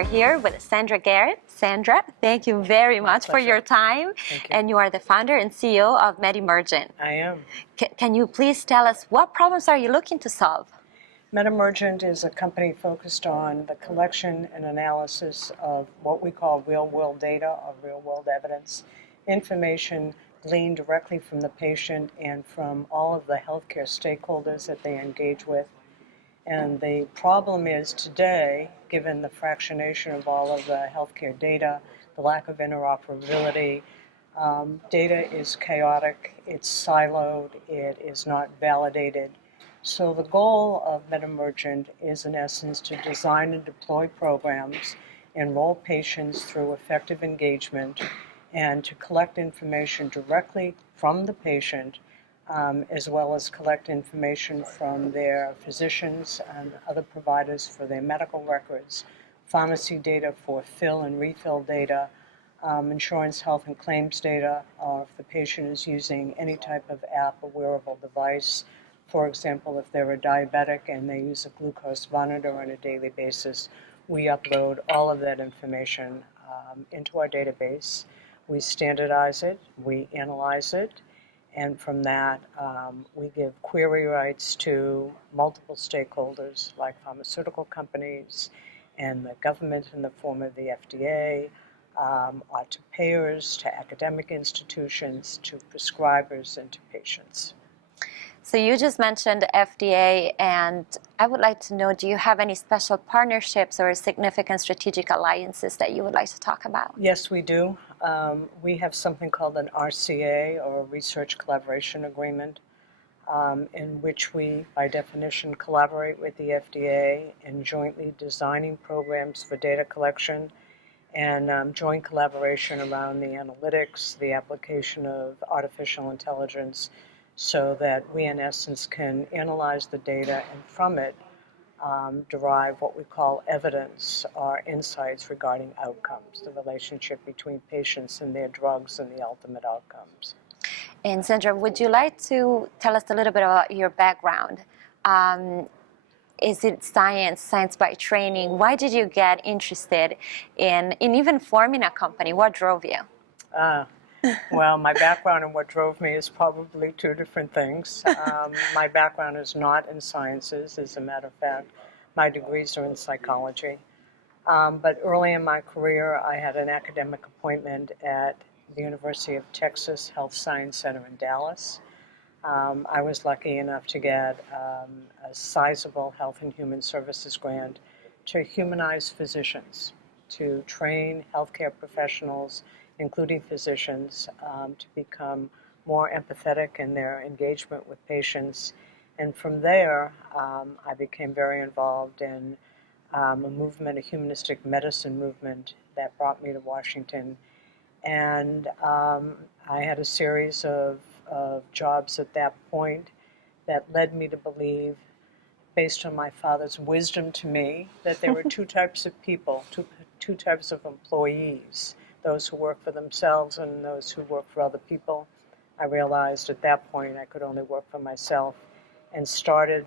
we're here with Sandra Garrett. Sandra, thank you very much for your time. Thank you. And you are the founder and CEO of MediMergent. I am. Can you please tell us what problems are you looking to solve? MediMergent is a company focused on the collection and analysis of what we call real-world data or real-world evidence, information gleaned directly from the patient and from all of the healthcare stakeholders that they engage with. And the problem is today, given the fractionation of all of the healthcare data, the lack of interoperability, data is chaotic, it's siloed, it is not validated. So the goal of MediMergent is in essence to design and deploy programs, enroll patients through effective engagement, and to collect information directly from the patient, as well as collect information from their physicians and other providers for their medical records, pharmacy data for fill and refill data, insurance, health, and claims data, or if the patient is using any type of app or wearable device. For example, if they're a diabetic and they use a glucose monitor on a daily basis, we upload all of that information into our database. We standardize it, we analyze it, and from that we give query rights to multiple stakeholders like pharmaceutical companies and the government in the form of the FDA, or to payers, to academic institutions, to prescribers, and to patients. So you just mentioned FDA, and I would like to know, do you have any special partnerships or significant strategic alliances that you would like to talk about? Yes, we do. We have something called an RCA, or a Research Collaboration Agreement, in which we, by definition, collaborate with the FDA in jointly designing programs for data collection and joint collaboration around the analytics, the application of artificial intelligence, so that we, in essence, can analyze the data and from it derive what we call evidence or insights regarding outcomes, the relationship between patients and their drugs and the ultimate outcomes. And Sandra, would you like to tell us a little bit about your background? Is it science by training? Why did you get interested in even forming a company? What drove you? Well, my background and what drove me is probably two different things. My background is not in sciences, as a matter of fact. My degrees are in psychology. But early in my career, I had an academic appointment at the University of Texas Health Science Center in Dallas. I was lucky enough to get a sizable Health and Human Services grant to humanize physicians, to train healthcare professionals, including physicians, to become more empathetic in their engagement with patients. And from there, I became very involved in a movement, a humanistic medicine movement that brought me to Washington. And I had a series of jobs at that point that led me to believe, based on my father's wisdom to me, that there were two types of people, two types of employees, those who work for themselves and those who work for other people. I realized at that point I could only work for myself and started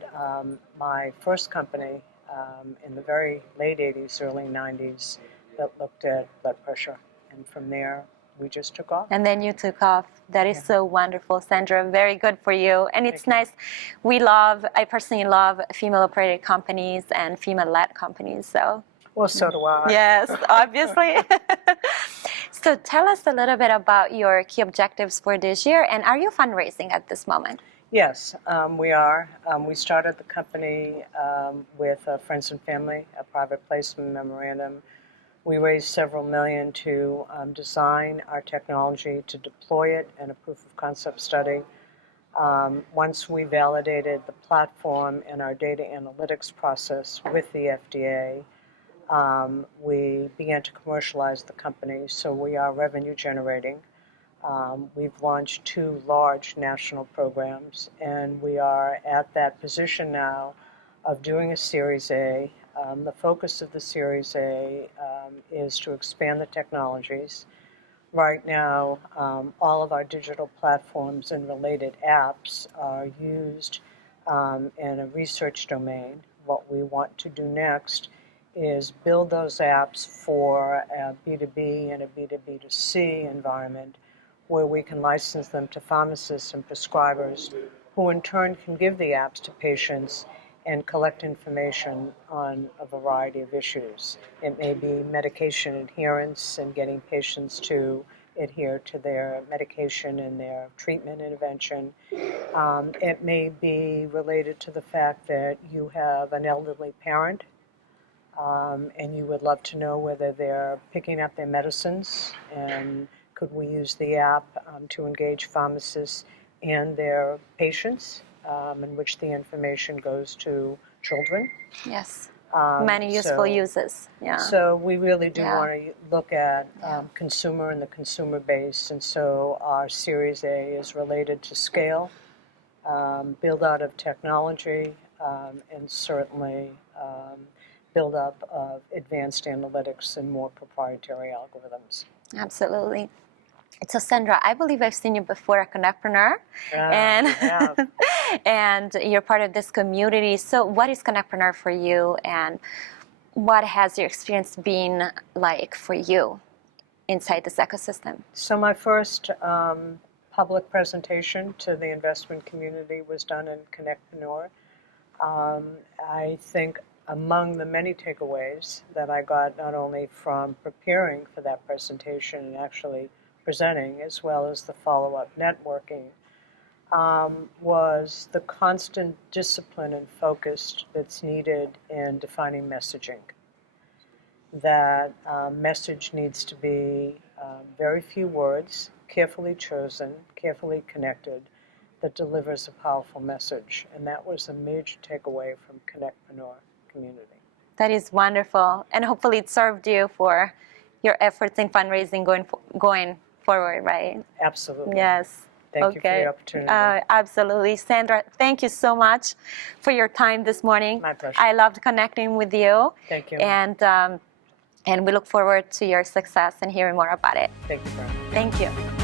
my first company in the very late 80s, early 90s that looked at blood pressure. And from there, we just took off. And then you took off. That is so wonderful, Sandra. Very good for you. And it's nice. I personally love female-operated companies and female-led companies. So. Well, so do I. Yes, obviously. So tell us a little bit about your key objectives for this year, and are you fundraising at this moment? Yes, we are. We started the company with friends and family, a private placement memorandum. We raised several million to design our technology, to deploy it in a proof of concept study. Once we validated the platform and our data analytics process with the FDA, we began to commercialize the company, so we are revenue generating. We've launched 2 large national programs, and we are at that position now of doing a Series A. The focus of the Series A is to expand the technologies. Right now, all of our digital platforms and related apps are used in a research domain. What we want to do next is build those apps for a B2B and a B2B2C environment where we can license them to pharmacists and prescribers who in turn can give the apps to patients and collect information on a variety of issues. It may be medication adherence and getting patients to adhere to their medication and their treatment intervention. It may be related to the fact that you have an elderly parent and you would love to know whether they're picking up their medicines, and could we use the app to engage pharmacists and their patients, in which the information goes to children. Yes, many useful uses. Yeah. So we really do want to look at consumer and the consumer base, and so our Series A is related to scale, build out of technology, and certainly build up of advanced analytics and more proprietary algorithms. Absolutely. So Sandra, I believe I've seen you before at CONNECTpreneur, and you're part of this community. So what is CONNECTpreneur for you, and what has your experience been like for you inside this ecosystem? So my first public presentation to the investment community was done in CONNECTpreneur. I think among the many takeaways that I got, not only from preparing for that presentation and actually presenting, as well as the follow-up networking, was the constant discipline and focus that's needed in defining messaging. That message needs to be very few words, carefully chosen, carefully connected, that delivers a powerful message. And that was a major takeaway from CONNECTpreneur community. That is wonderful, and hopefully it served you for your efforts in fundraising going forward, right? Absolutely. Yes. Thank you for the opportunity. Absolutely. Sandra, thank you so much for your time this morning. My pleasure. I loved connecting with you. Thank you. And we look forward to your success and hearing more about it. Thank you very much. Thank you.